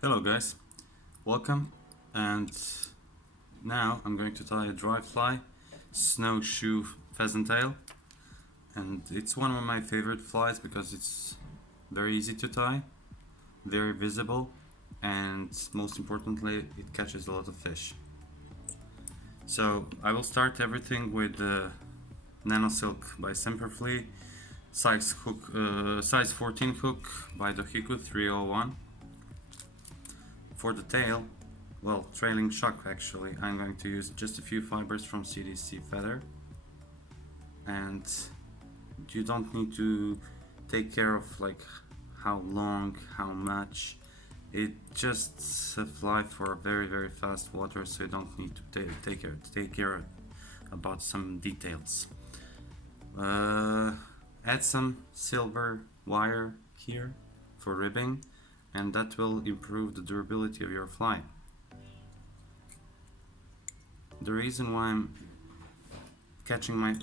Hello guys, welcome, and now I'm going to tie a dry fly, snowshoe pheasant tail, and it's one of my favorite flies because it's very easy to tie, very visible, and most importantly it catches a lot of fish. So I will start everything with the Nano Silk by Semperfli, size 14 hook by Dohiku 301. For the tail, well, trailing shock actually, I'm going to use just a few fibers from CDC feather, and you don't need to take care of like how long, how much. It just a fly for very fast water, so you don't need to take care about some details. Add some silver wire here for ribbing, and that will improve the durability of your fly. The reason why I'm catching my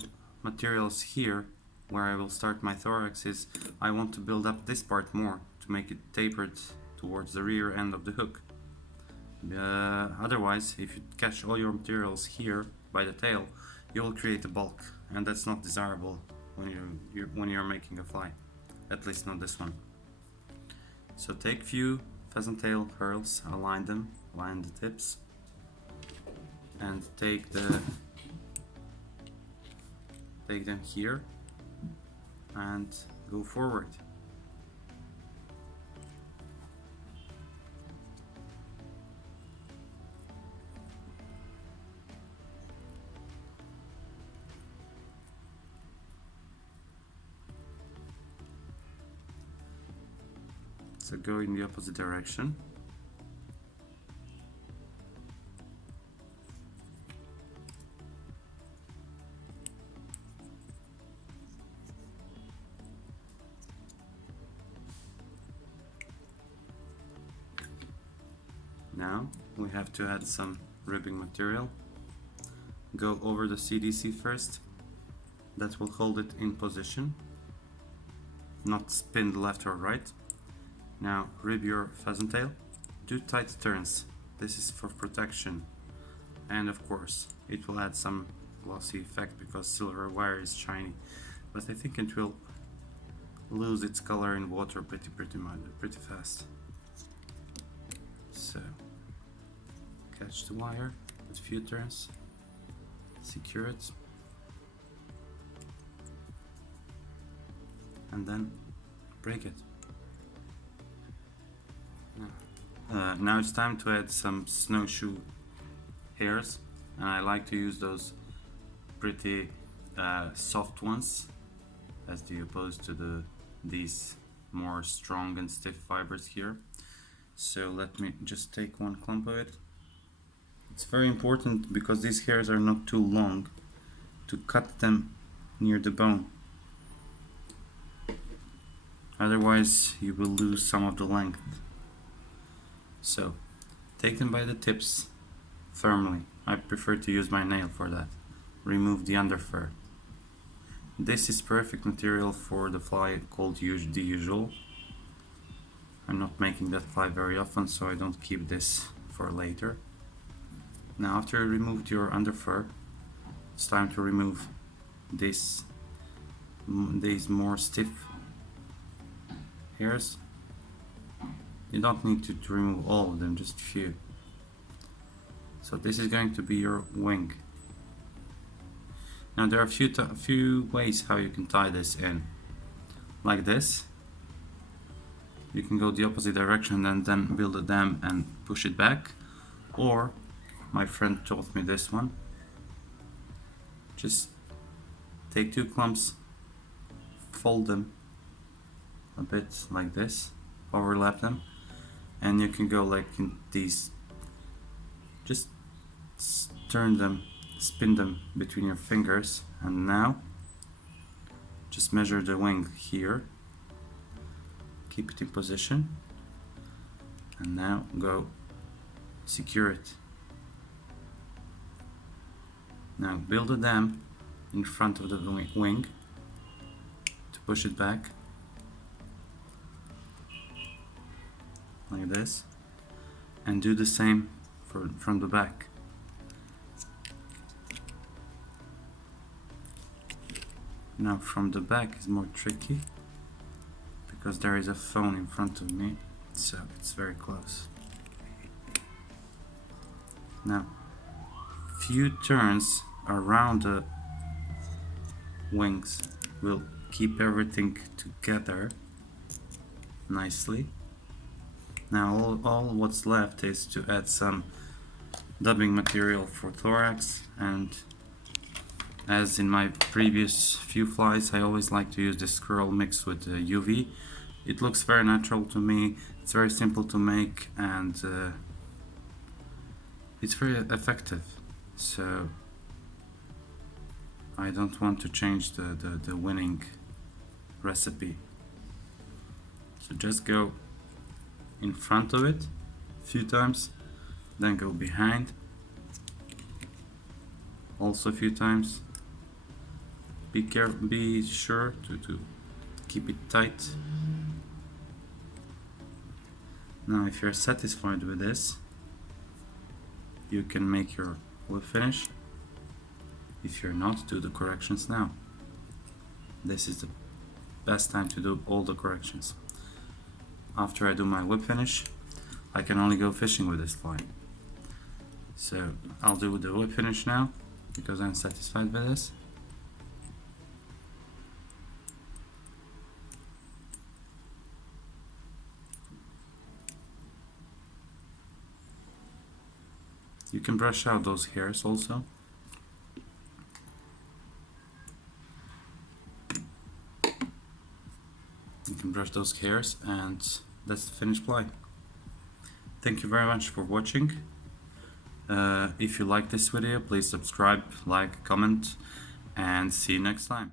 materials here, where I will start my thorax, is I want to build up this part more to make it tapered towards the rear end of the hook. Otherwise, if you catch all your materials here by the tail, you will create a bulk, and that's not desirable when you're making a fly. At least not this one. So take few pheasant tail curls, align them, line the tips, and take them here and go forward. So go in the opposite direction. Now we have to add some ribbing material. Go over the CDC first. That will hold it in position, not spin left or right. Now rib your pheasant tail. Do tight turns. This is for protection, and of course it will add some glossy effect because silver wire is shiny, but I think it will lose its color in water pretty fast. So catch the wire with a few turns, secure it, and then break it. Now it's time to add some snowshoe hairs, and I like to use those pretty soft ones as opposed to these more strong and stiff fibers here. So let me just take one clump of it. It's very important, because these hairs are not too long, to cut them near the bone. Otherwise you will lose some of the length. So take them by the tips firmly. I prefer to use my nail for that. Remove the underfur. This is perfect material for the fly called the usual. I'm not making that fly very often, so I don't keep this for later. Now after you removed your underfur, it's time to remove these more stiff hairs. You don't need to remove all of them, just a few. So this is going to be your wing. Now there are a few ways how you can tie this in. Like this. You can go the opposite direction and then build a dam and push it back. Or, my friend taught me this one. Just take two clumps, fold them a bit like this, overlap them, and you can go like in these. Just turn them, spin them between your fingers, and now just measure the wing here, keep it in position, and now go secure it. Now build a dam in front of the wing to push it back like this. and do the same from the back. Now from the back is more tricky because there is a phone in front of me, so it's very close. Now, few turns around the wings will keep everything together nicely. Now all what's left is to add some dubbing material for thorax, and as in my previous few flies, I always like to use this squirrel mixed with UV. It looks very natural to me, it's very simple to make, and it's very effective, so I don't want to change the winning recipe. So just go in front of it a few times, then go behind also a few times. Be sure to keep it tight. Now if you're satisfied with this, you can make your whip finish. If you're not, do the corrections now. This is the best time to do all the corrections. After I do my whip finish, I can only go fishing with this fly. So I'll do the whip finish now because I'm satisfied with this. You can brush out those hairs also. You can brush those hairs, and that's the finished fly. Thank you very much for watching. If you like this video, please subscribe, like, comment, and see you next time.